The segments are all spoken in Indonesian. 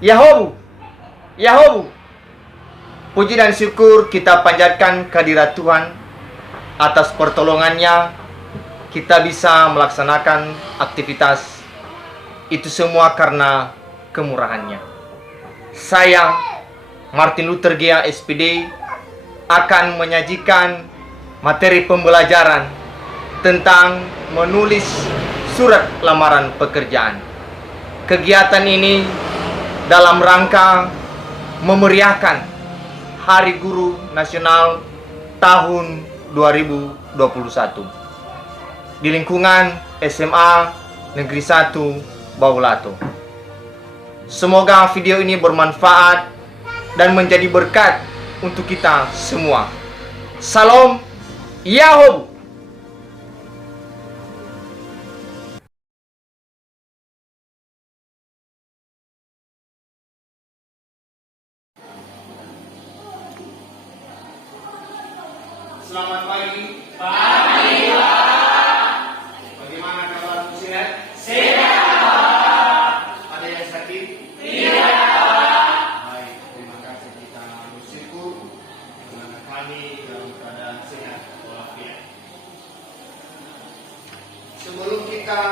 Yahobu, Yahobu. Puji dan syukur kita panjatkan kehadirat Tuhan atas pertolongannya. Kita bisa melaksanakan aktivitas itu semua karena kemurahannya. Saya, Martin Luther Gia SPD, akan menyajikan materi pembelajaran tentang menulis surat lamaran pekerjaan. Kegiatan ini dalam rangka memeriahkan Hari Guru Nasional tahun 2021 di lingkungan SMA Negeri 1 Baulato. Semoga video ini bermanfaat dan menjadi berkat untuk kita semua. Salam Yahobu. Selamat pagi. Pagi, Pak. Bagaimana kabar sehat? Sehat, Pak. Ada yang sakit? Tidak, Pak. Baik, terima kasih, kita bersyukur karena kami dalam keadaan sehat walafiat. Sebelum kita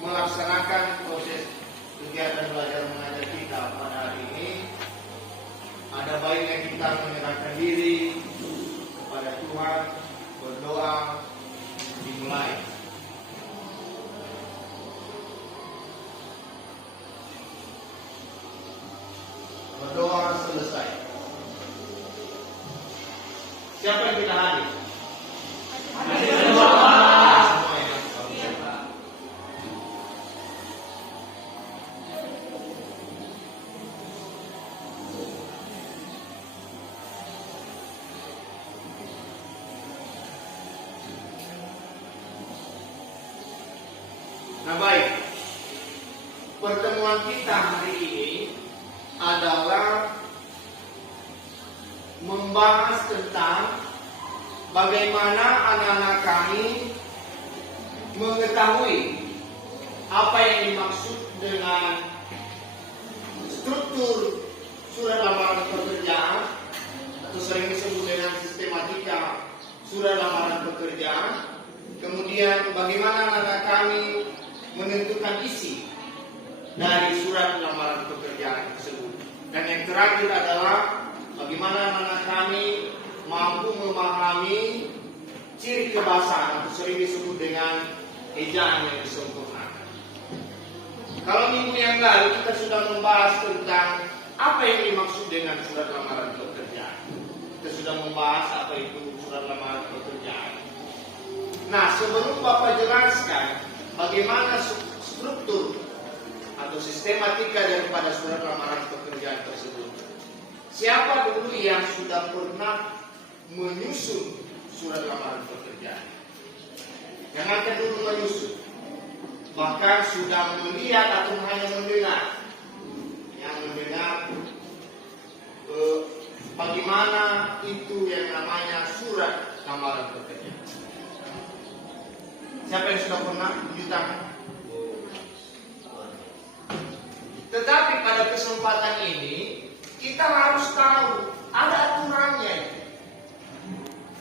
melaksanakan proses kegiatan belajar mengajar kita pada hari ini, ada baiknya kita menyerahkan diri kepada Tuhan, berdoa, dimulai. Berdoa selesai. Siapa yang tidak hadir? Hadir semua, Pak. Semua ya. Iya, Pak. Nah baik, pertemuan kita hari ini adalah membahas tentang bagaimana anak-anak kami mengetahui apa yang dimaksud dengan struktur surat lamaran pekerjaan atau sering disebut dengan sistematika surat lamaran pekerjaan. Kemudian bagaimana anak-anak kami menentukan isi dari surat lamaran pekerjaan tersebut. Dan yang terakhir adalah bagaimana anak-anak kami mampu memahami ciri kebahasaan atau sering disebut dengan ejaan yang disempurnakan. Kalau minggu yang lalu kita sudah membahas tentang apa yang dimaksud dengan surat lamaran pekerjaan. Kita sudah membahas apa itu surat lamaran pekerjaan. Nah, sebelum Bapak jelaskan bagaimana struktur atau sistematika daripada surat lamaran pekerjaan tersebut, siapa dulu yang sudah pernah menyusun surat lamaran pekerjaan? Jangankan dulu menyusun, bahkan sudah melihat atau hanya mendengar. Yang mendengar bagaimana itu yang namanya surat lamaran pekerjaan. Siapa yang sudah pernah tunjuk tangan? Tetapi pada kesempatan ini kita harus tahu ada aturannya.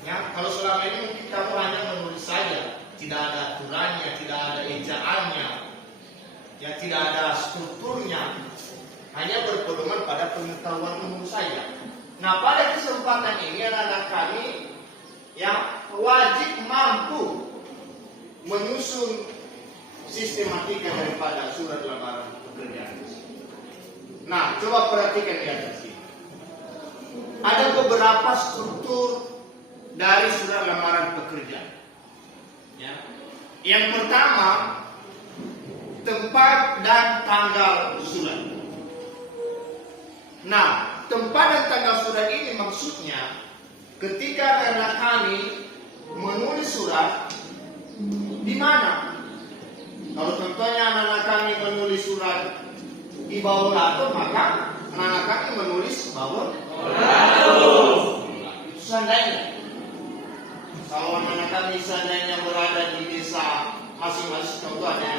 Ya, kalau selama ini mungkin kamu hanya menulis saja, tidak ada aturannya, tidak ada ejaannya, ya tidak ada strukturnya, hanya berpedoman pada pengetahuan umum saja. Nah, pada kesempatan ini anak-anak kami yang wajib mampu menyusun sistematika daripada surat lamaran pekerjaan. Nah, coba perhatikan di atas ini. Ada beberapa struktur dari surat lamaran pekerjaan. Ya. Yang pertama, tempat dan tanggal surat. Nah, tempat dan tanggal surat ini maksudnya ketika anak kami menulis surat, di mana? Kalau contohnya anak-anak kami menulis surat di Baulato, maka anak-anak kami menulis Baulato. Itu seandainya. Kalau anak-anak kami seandainya berada di desa masing-masing, contohnya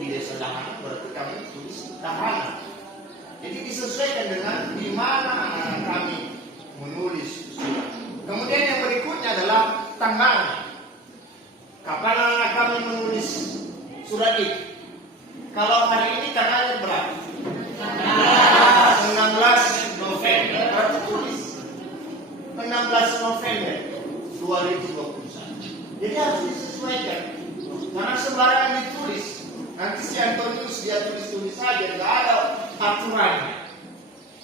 di desa Dahana, berarti kami tulis Dahana. Jadi disesuaikan dengan di mana anak kami menulis surat. Kemudian yang berikutnya adalah tanggalnya. Kapan anak kami menulis surat itu? Kalau hari ini tanggalnya berapa? 16 November. Berarti tulis 16 November 2021. Jadi harus disesuaikan. Karena sembarangan ditulis. Nanti si Antonius dia tulis-tulis saja, nggak ada aturannya.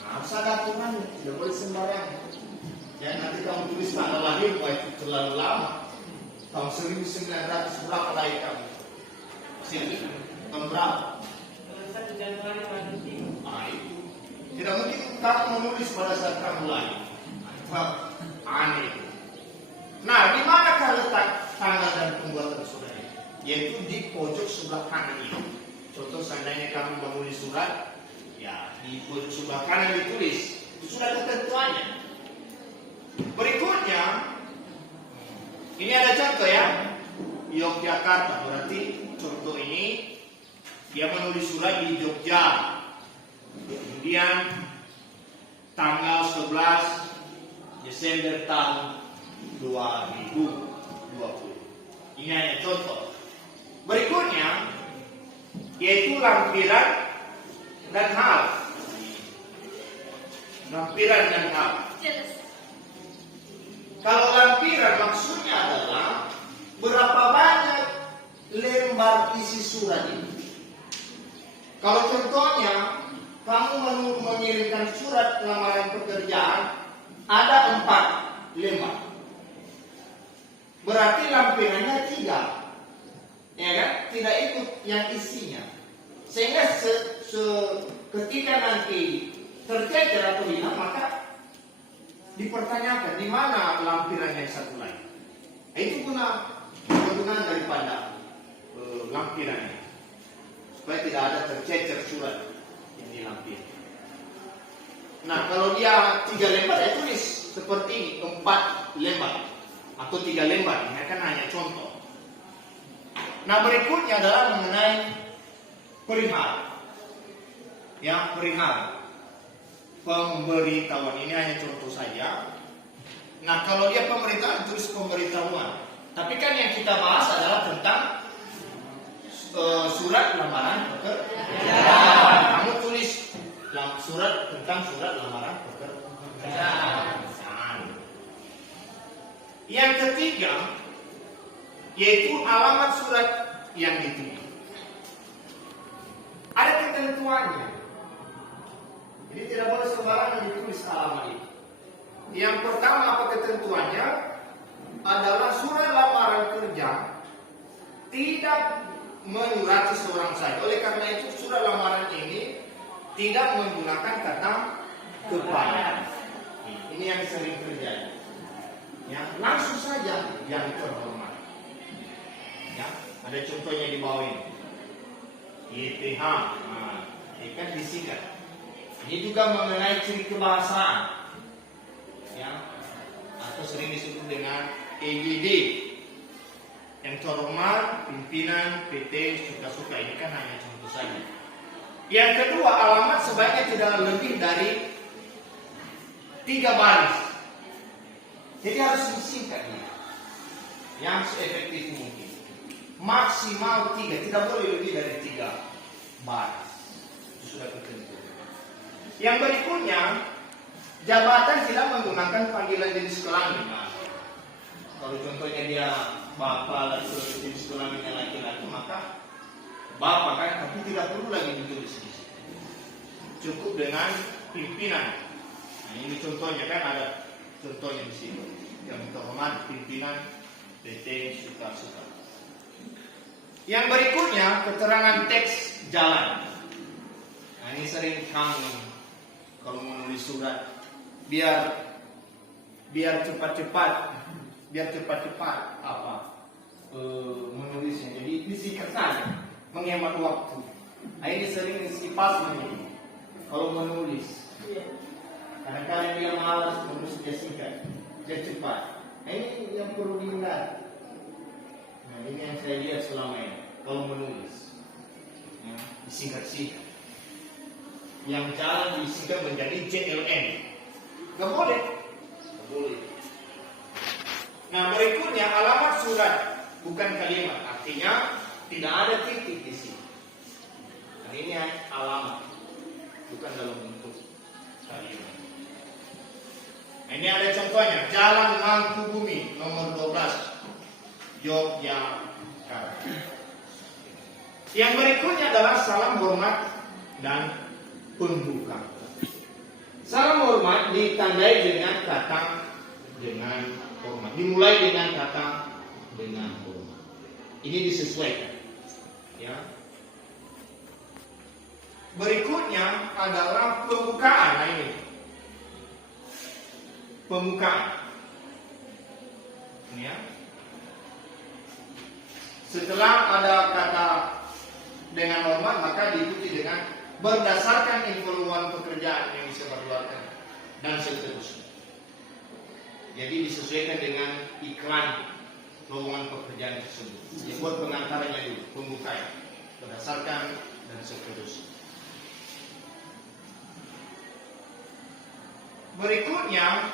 Harus ada aturannya, tidak boleh sembarangan. Ya nanti kamu tulis tanggal lahir, wah itu terlalu lama. Tahun 1900 berapa lahir kamu? Sini, tahun berapa? 1 Januari 2003. Nah itu. Tidak mungkin kamu menulis pada saat kamu lahir. Aneh. Nah, di manakah letak tanggal dan pembuatan surat ini? Yaitu di pojok sebelah kanan ini. Contoh seandainya kamu menulis surat, ya di pojok sebelah kanan ditulis. Itu sudah ketentuannya. Berikutnya, ini ada contoh ya. Yogyakarta, berarti contoh ini dia menulis surat di Jogja. Kemudian tanggal 11 Desember tahun 2020. Ini hanya contoh. Berikutnya yaitu lampiran dan hal. Lampiran dan hal. Kalau lampiran maksudnya adalah berapa banyak lembar isi surat ini. Kalau contohnya kamu mengirimkan surat lamaran pekerjaan ada 4 lembar. Berarti lampirannya 3, ya kan? Tidak ikut yang isinya. Sehingga ketika nanti tercecer atau hilang, maka dipertanyakan di mana lampiran yang satu lagi. Itu kegunaan daripada lampirannya, supaya tidak ada tercecer surat yang dilampir. Nah, kalau dia 3 lembar, ya tulis seperti ini, 4 lembar atau 3 lembar. Ini kan hanya contoh. Nah, berikutnya adalah mengenai perihal. Ya, perihal pemberitahuan. Ini hanya contoh saja. Nah, kalau dia pemberitahuan, tulis pemberitahuan. Tapi kan yang kita bahas adalah tentang surat lamaran pekerjaan. Kamu tulis surat tentang surat lamaran pekerjaan. Yang ketiga yaitu alamat surat yang dituju. Ada ketentuannya. Jadi tidak boleh sembarangan ditulis alamat itu. Yang pertama apa ketentuannya? Adalah surat lamaran kerja tidak menyurati seorang saja. Oleh karena itu surat lamaran ini tidak menggunakan kata kepada. Ini yang sering terjadi. Ya, langsung saja yang terhormat. Ya, ada contohnya di bawah ini. YTH, nah, ini kan disingkat. Ini juga mengenai ciri kebahasaan. Ya, atau sering disebut dengan EGD. Yang terhormat, pimpinan, PT, suka-suka. Ini kan hanya contoh saja. Yang kedua, alamat sebaiknya tidak lebih dari 3 baris. Jadi harus disingkat yang seefektif mungkin. Maksimal 3, tidak boleh lebih dari 3 baris. Itu sudah ketentuan. Yang berikutnya, jabatan tidak menggunakan panggilan jenis kelamin. Nah, kalau contohnya dia bapak atau jenis kelaminnya laki-laki, maka bapak kan, tapi tidak perlu lagi ditulis di situ. Cukup dengan pimpinan. Nah, ini contohnya kan ada contohnya di sini. Yang terhormat pimpinan PT suka-suka. Yang berikutnya keterangan teks jalan. Nah, ini sering kami kalau menulis surat biar cepat-cepat menulisnya. Jadi disingkat saja, menghemat waktu. Nah, ini sering kipas ini kalau menulis. Kadang-kadang dia malas menulis, dia singkat, dia cepat. Nah, ini yang perlu dihindari. Nah, ini yang saya lihat selama ini kalau menulis. ya, disingkat-singkat. Yang jalan disingkat menjadi JLN. Nggak boleh. Nggak boleh. Nah, berikutnya alamat surat, bukan kalimat. Artinya tidak ada titik di sini. Dan ini alamat, bukan dalam bentuk kalimat. Nah, ini ada contohnya. Jalan Mangkubumi nomor 12, Yogyakarta. Yang berikutnya adalah salam hormat dan pembuka. Salam hormat ditandai dengan kata dengan hormat. Dimulai dengan kata dengan hormat. Ini disesuaikan. Ya. Berikutnya adalah pembukaan. Nah, ini pembukaan. Ini ya. Setelah ada kata dengan hormat, maka diikuti dengan berdasarkan informasi pekerjaan yang disebarluaskan dan seterusnya. Jadi disesuaikan dengan iklan lowongan pekerjaan tersebut. Jadi buat pengantaranya dulu, pembukaan, berdasarkan dan seterusnya. Berikutnya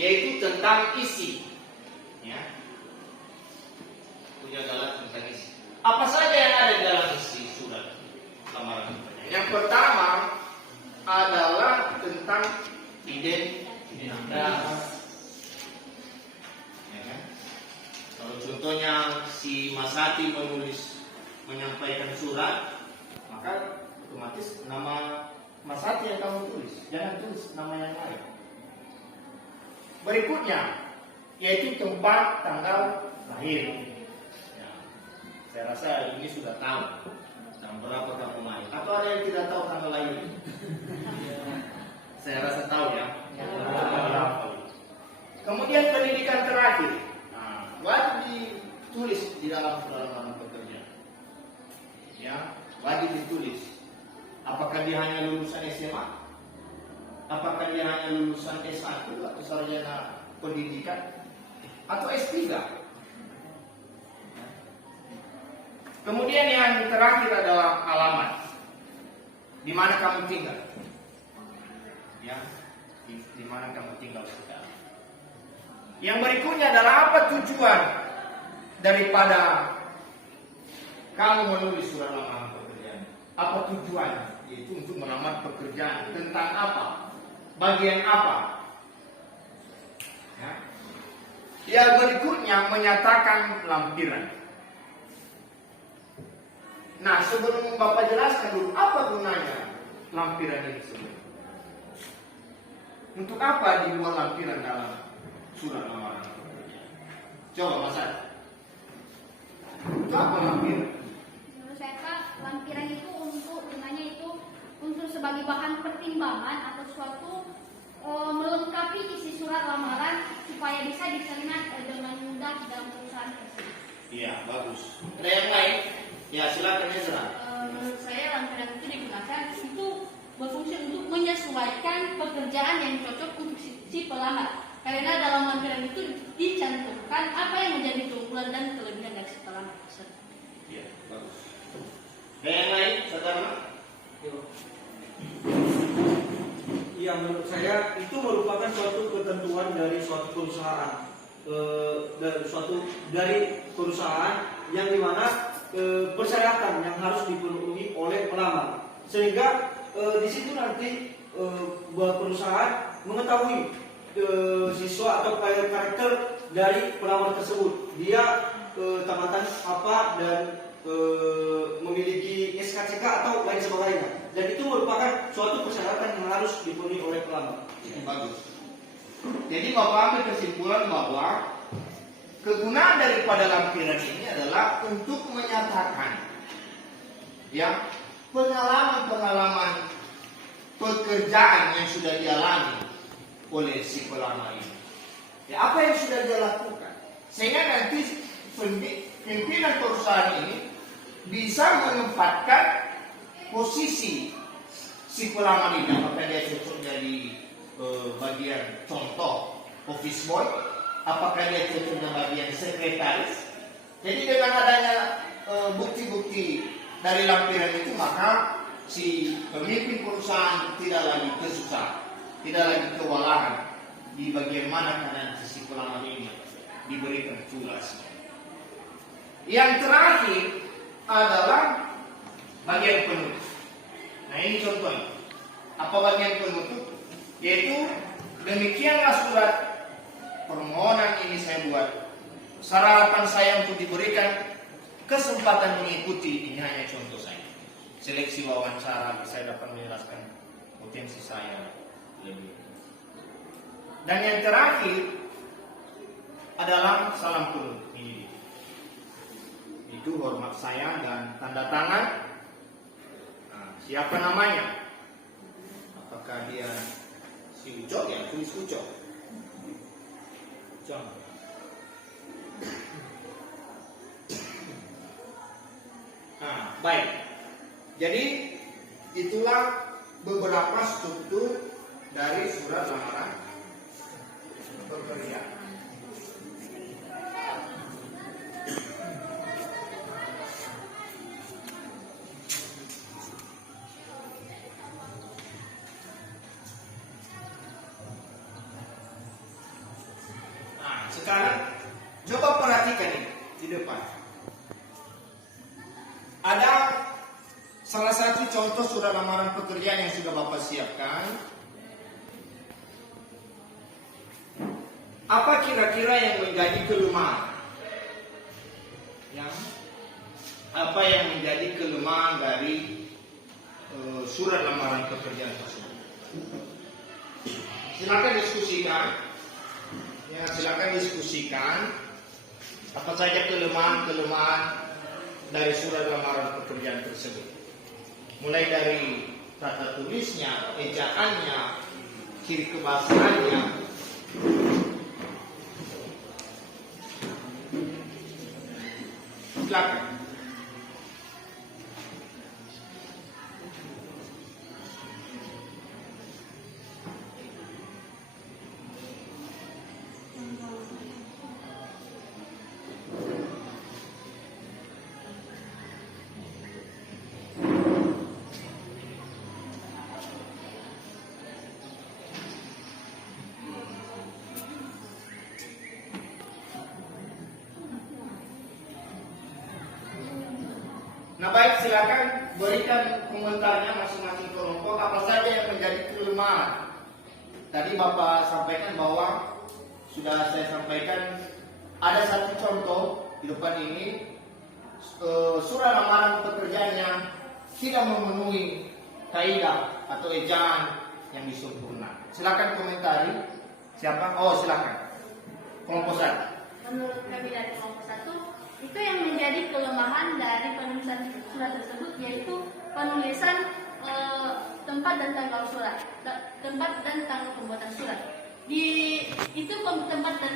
yaitu tentang isi, ya, punya galat tentang isi. Apa saja yang ada di dalam isi surat lamaran pekerjaan? Yang pertama adalah tentang identitas. Ya kan? Kalau contohnya si Mas Hati menyampaikan surat, maka otomatis nama Mas Hati yang kamu tulis, jangan tulis nama yang lain. Berikutnya yaitu tempat tanggal lahir. Ya, saya rasa ini sudah tahu tanggal berapa kamu lahir. Atau ada yang tidak tahu tanggal lahir? Saya rasa tahu ya. Kemudian pendidikan terakhir. Nah, wajib ditulis di dalam surat lamaran pekerjaan. Ya, wajib ditulis. Apakah dia hanya lulusan SMA? Apakah dia hanya lulusan S1 atau sarjana pendidikan atau S3? Kemudian yang terakhir adalah alamat. Di mana kamu tinggal? Ya, di mana kamu tinggal sekarang? Yang berikutnya adalah apa tujuan daripada kamu menulis surat lamaran pekerjaan? Apa tujuannya? Yaitu untuk melamar pekerjaan. Tentang apa? Bagian apa? Ya. Yang berikutnya menyatakan lampiran. Nah, sebelum Bapak jelaskan dulu apa gunanya lampiran ini sebenarnya. Untuk apa dibuat lampiran dalam surat lamaran pekerjaan? Coba Mas Adi. Untuk apa lampiran? Menurut saya Pak, lampiran itu gunanya itu untuk sebagai bahan pertimbangan atau suatu melengkapi isi surat lamaran supaya bisa diterima dengan mudah dalam perusahaan tersebut. Iya, bagus. Ada yang lain? Ya, silakan Ezra. Menurut saya lampiran itu digunakan itu berfungsi untuk menyesuaikan pekerjaan yang cocok untuk si pelamar. Karena dalam lampiran itu dicantumkan apa yang menjadi keunggulan dan kelebihan dari si pelamar tersebut. Iya, bagus. Ada yang lain, saudara? Iya, menurut saya itu merupakan suatu ketentuan dari suatu perusahaan, dari perusahaan yang dimana persyaratan yang harus dipenuhi oleh pelamar, sehingga di situ nanti perusahaan mengetahui siswa atau karakter dari pelamar tersebut, dia tamatan apa dan memiliki SKCK atau lain sebagainya. Dan itu merupakan suatu persyaratan yang harus dipenuhi oleh pelamar. Bagus. Jadi Bapak ambil kesimpulan bahwa kegunaan daripada lampiran ini adalah untuk menyatakan ya pengalaman-pengalaman pekerjaan yang sudah dialami oleh si pelamar ini. Ya, apa yang sudah dia lakukan sehingga nanti pimpinan perusahaan ini bisa menempatkan posisi si pelamar ini, apakah dia cocok jadi bagian contoh office boy, apakah dia cocok jadi bagian sekretaris. Jadi dengan adanya bukti-bukti dari lampiran itu, maka si pemimpin perusahaan tidak lagi kesusahan, tidak lagi kewalahan di bagian mana karena si pelamar ini diberikan tugas. Yang terakhir adalah bagian penutup. Nah ini contohnya. Apa bagian penutup? Yaitu demikianlah surat permohonan ini saya buat. Harapan saya untuk diberikan kesempatan mengikuti. Ini hanya contoh saya. Seleksi wawancara saya dapat menjelaskan potensi saya lebih. Dan yang terakhir adalah salam penutup. Ini itu hormat saya dan tanda tangan. Nah, siapa namanya? Apakah dia si Ucok? Ya tulis Ucok. Ucok. Nah, baik. Jadi itulah beberapa struktur dari surat lamaran pekerjaan. Nah, sekarang coba perhatikan ini di depan. Ada salah satu contoh surat lamaran pekerjaan yang sudah Bapak siapkan. Apa kira-kira yang menjadi kelemahan? Apa yang menjadi kelemahan dari surat lamaran pekerjaan tersebut? Silakan diskusikan. Ya, silakan diskusikan. Apa saja kelemahan-kelemahan dari surat lamaran pekerjaan tersebut? Mulai dari tata tulisnya, ejaannya, ciri kebahasaannya. Silakan. Nah baik, silakan berikan komentarnya masing-masing kelompok apa saja yang menjadi kelemahan. Tadi Bapak sampaikan bahwa sudah saya sampaikan ada satu contoh di depan ini surat lamaran pekerjaan yang tidak memenuhi kaidah atau ejaan yang disempurna. Silakan komentari. Siapa? Oh silakan. Kelompok 1. Menurut kami dari kelompok 1, itu yang menjadi kelemahan dari penulisan surat tersebut yaitu penulisan tempat dan tanggal surat, tempat dan tanggal pembuatan surat. Itu tempat dan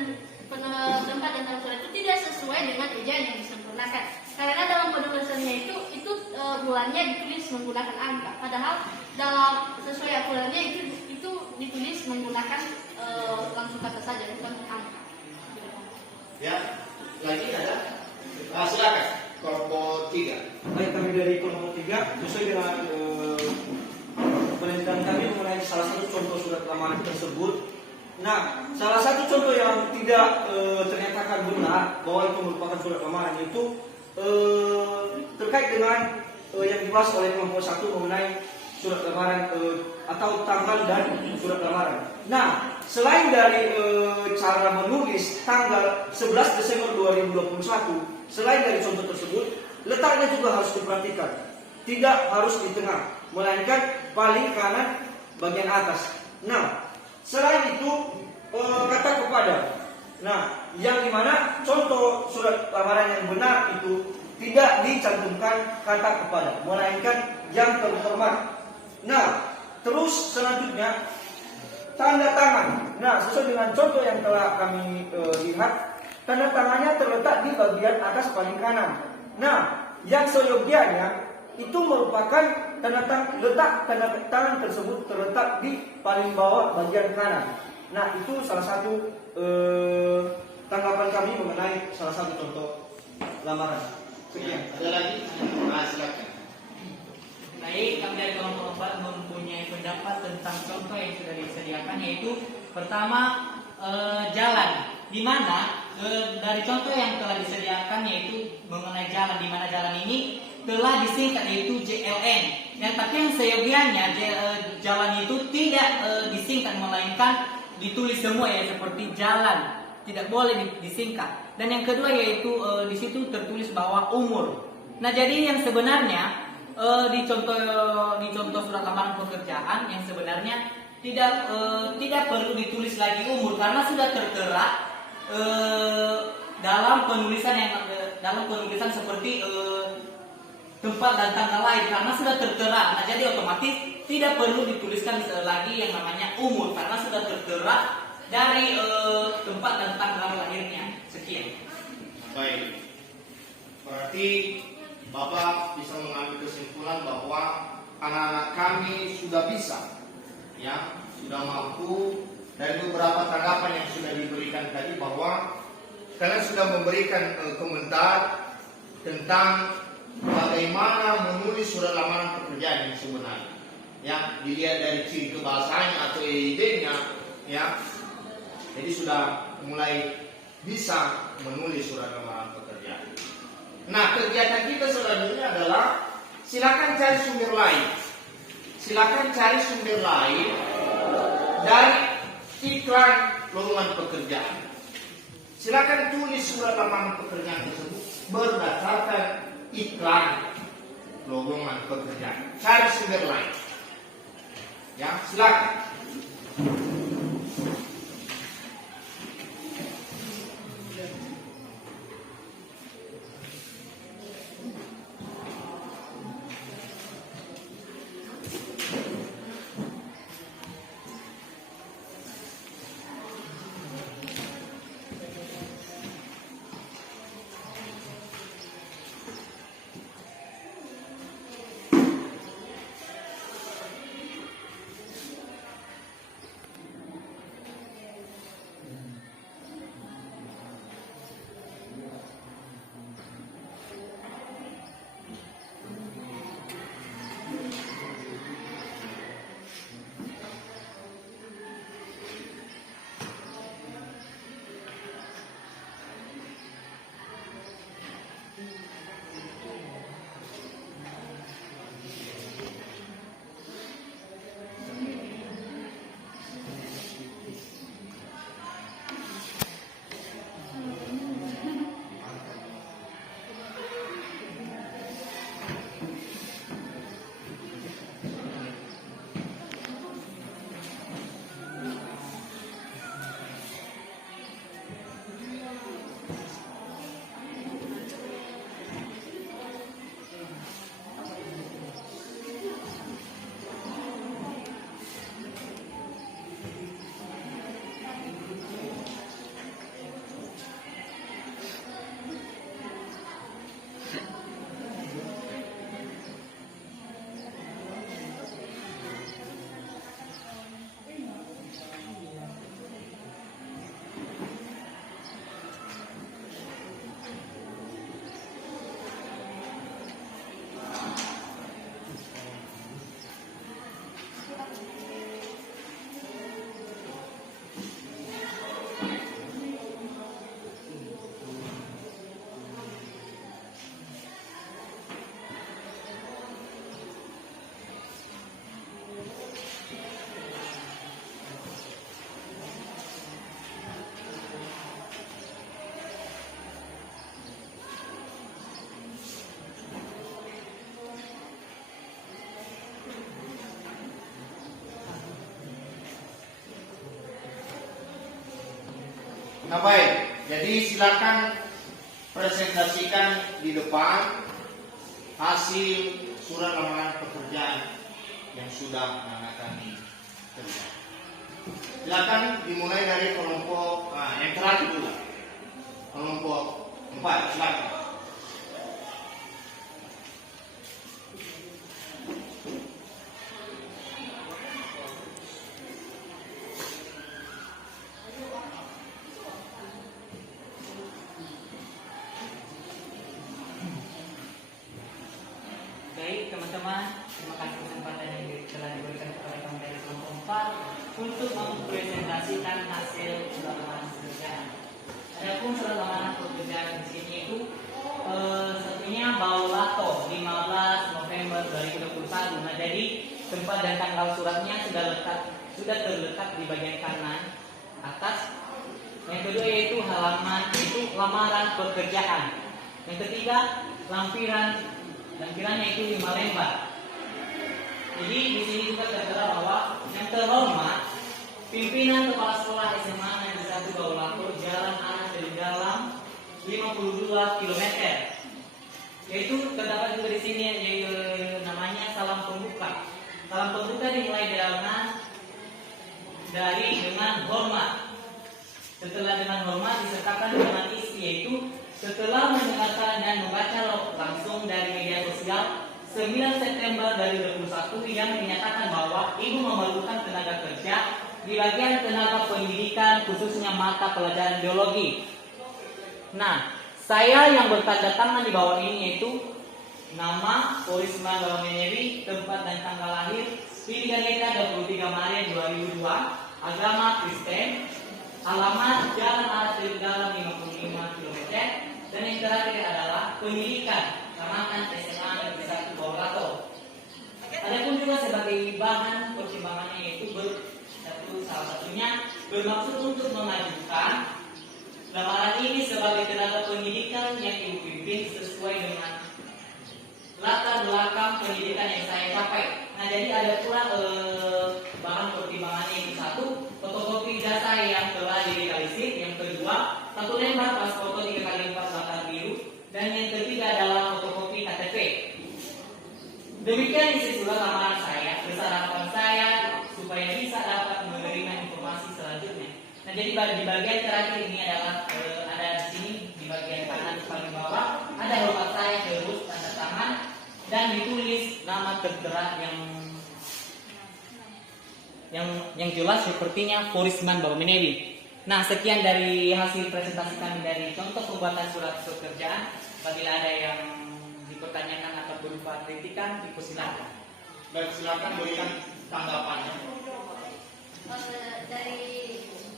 tanggal surat itu tidak sesuai dengan ejaan yang disempurnakan. Karena dalam penulisannya itu bulannya ditulis menggunakan angka, padahal dalam sesuai aturannya itu ditulis menggunakan langsung kata saja bukan angka. Ya, lagi ada? Silakan kelompok 3. Baik, kami dari kelompok 3 sesuai dengan penelitian kami mengenai salah satu contoh surat lamaran tersebut. Nah, salah satu contoh yang tidak ternyatakan benar bahwa itu merupakan surat lamaran itu terkait dengan yang dibahas oleh kelompok 1 mengenai surat lamaran atau tanggal dan surat lamaran. Nah, selain dari cara menulis tanggal 11 Desember 2021, selain dari contoh tersebut, letaknya juga harus diperhatikan. Tidak harus di tengah, melainkan paling kanan bagian atas. Nah, selain itu kata kepada. Nah, yang dimana contoh surat lamaran yang benar itu tidak dicantumkan kata kepada, melainkan yang terhormat. Nah, terus selanjutnya tanda tangan. Nah, sesuai dengan contoh yang telah kami lihat, tanda tangannya terletak di bagian atas paling kanan. Nah, yang seyogianya itu merupakan letak tanda tangan tersebut terletak di paling bawah bagian kanan. Nah, itu salah satu tanggapan kami mengenai salah satu contoh lamaran. Sekian. Ada lagi? Nah, silakan. Baik, kami dari kelompok 4 mempunyai pendapat tentang contoh yang sudah disediakan, yaitu pertama jalan, di mana dari contoh yang telah disediakan yaitu mengenai jalan, di mana jalan ini telah disingkat yaitu JLN. Dan tapi yang seyogianya jalan itu tidak disingkat, melainkan ditulis semua ya, seperti jalan, tidak boleh disingkat. Dan yang kedua yaitu di situ tertulis bahwa umur. Nah, jadi yang sebenarnya di contoh surat lamaran pekerjaan yang sebenarnya tidak perlu ditulis lagi umur, karena sudah tertera dalam penulisan seperti tempat dan tanggal lahir, karena sudah tertera. Nah, jadi otomatis tidak perlu dituliskan lagi yang namanya umur, karena sudah tertera dari tempat dan tanggal lahirnya. Sekian. Baik. Berarti Bapak bisa mengambil kesimpulan bahwa anak-anak kami sudah bisa, ya, sudah mampu. Dari beberapa tanggapan yang sudah diberikan tadi, bahwa kalian sudah memberikan komentar tentang bagaimana menulis surat lamaran pekerjaan yang sebenarnya, ya, dilihat dari ciri kebahasanya atau EIB-nya, ya. Jadi sudah mulai bisa menulis surat lamaran pekerjaan. Nah, kegiatan kita selanjutnya adalah silakan cari sumber lain. Silakan cari sumber lain dari iklan lowongan pekerjaan. Silakan tulis surat lamaran pekerjaan tersebut berdasarkan iklan lowongan pekerjaan. Cari sumber lain. Ya, silakan. Nah, baik, jadi silakan presentasikan di depan hasil surat lamaran pekerjaan yang sudah anak kami terima. Silakan dimulai dari kelompok yang terakhir dulu, kelompok 4, silakan. teman-teman, terima kasih kesempatan yang telah diberikan kepada kami dari kelompok 4 untuk mempresentasikan hasil surat lamaran pekerjaan. Adapun surat lamaran pekerjaan di sini itu satunya Baulato 15 November 2021. Nah, jadi tempat dan tanggal suratnya sudah terletak di bagian kanan atas. Yang kedua yaitu lamaran pekerjaan. Yang ketiga lampirannya itu 5 lembar. Jadi di sini juga tertera bahwa yang terhormat pimpinan kepala sekolah SMA Negeri 1 Baulato Jalan Anak dari Dalam 52 km. Yaitu terdapat juga di sini namanya salam pembuka. Salam pembuka dimulai dengan hormat. Setelah dengan hormat disertakan dengan isi, yaitu setelah mendengarkan dan membaca langsung dari media sosial 9 September 2021 yang menyatakan bahwa ibu memerlukan tenaga kerja di bagian tenaga pendidikan khususnya mata pelajaran biologi. Nah, saya yang bertanda tangan di bawah ini yaitu nama Porisma Bawamenewi, tempat dan tanggal lahir Pilihaneta 23 Maret 2002, agama Kristen, alamat Jalan Aras dari Dalam 55 km, dan yang terakhir adalah pendidikan Ramakan SMA Negeri 1 Baulato. Adapun juga sebagai bahan pertimbangannya yaitu salah satunya bermaksud untuk mengajukan lamaran ini sebagai tenaga pendidikan yang ibu pimpin sesuai dengan latar belakang pendidikan yang saya capai. Nah, jadi ada pula bahan pertimbangannya yang satu, fotokopi data yang telah dilegalisir. Yang kedua, 1 lembar pas foto 3x4 latar biru. Dan yang ketiga adalah fotokopi KTP. Demikian isi surat lamaran saya. Besar harapan saya supaya bisa dapat menerima informasi selanjutnya. Nah, jadi di bagian terakhir ini adalah ada di sini di bagian kanan paling bawah ada hormat saya terus tanda tangan dan ditulis nama tertera yang jelas sepertinya Porisman Bawamenewi. Nah, sekian dari hasil presentasi kami dari contoh pembuatan surat pekerjaan. Apabila ada yang dipertanyakan atau berupa kritikan, dipersilakan. Baik, silakan berikan tanggapannya.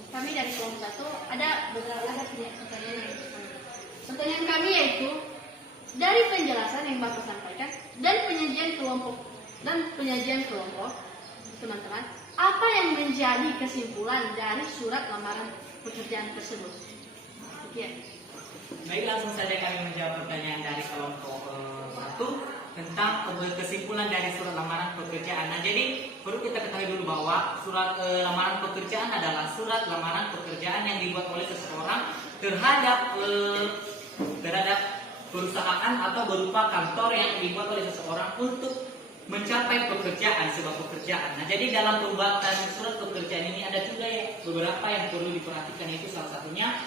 Kami dari kelompok 1 ada beberapa pertanyaan. Pertanyaan kami yaitu dari penjelasan yang Bapak sampaikan dan penyajian kelompok teman-teman, apa yang menjadi kesimpulan dari surat lamaran pekerjaan tersebut? Sekian. Baik, langsung saja kami menjawab pertanyaan dari kelompok 1 tentang kesimpulan dari surat lamaran pekerjaan. Nah, jadi perlu kita ketahui dulu bahwa surat lamaran pekerjaan adalah surat lamaran pekerjaan yang dibuat oleh seseorang terhadap perusahaan atau berupa kantor yang dibuat oleh seseorang untuk mencapai pekerjaan, sebuah pekerjaan. Nah, jadi dalam pembuatan surat pekerjaan ini ada juga beberapa yang perlu diperhatikan, yaitu salah satunya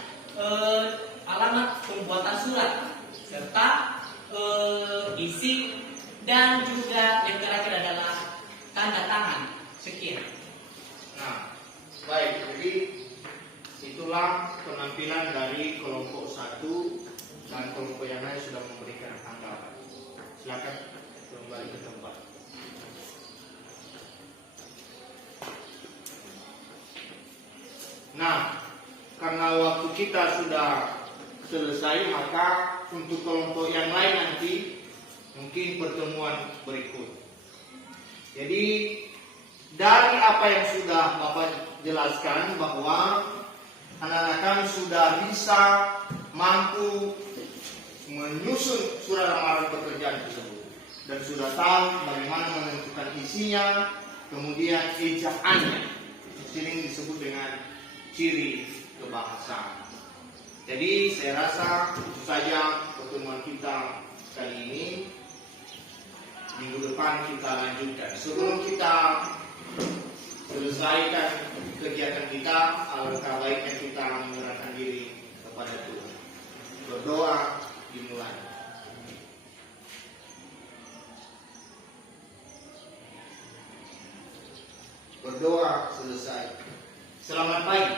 alamat pembuatan surat serta isi dan juga yang terakhir adalah tanda tangan. Sekian. Nah, baik, jadi itulah penampilan dari kelompok 1 dan kelompok yang lain sudah memberikan tanggapan. Silakan kembali ke tempat. Nah, karena waktu kita sudah selesai, maka untuk kelompok yang lain nanti mungkin pertemuan berikut. Jadi dari apa yang sudah Bapak jelaskan bahwa anak-anak kami sudah bisa mampu menyusun surat lamaran pekerjaan tersebut dan sudah tahu bagaimana menentukan isinya, kemudian ejaannya. Sering disebut dengan ciri kebahasaan. Jadi saya rasa itu saja pertemuan kita kali ini. Minggu depan kita lanjutkan. Sebelum kita selesaikan kegiatan kita, alangkah baiknya kita menyerahkan diri kepada Tuhan. Berdoa dimulai. Berdoa selesai. Selamat pagi.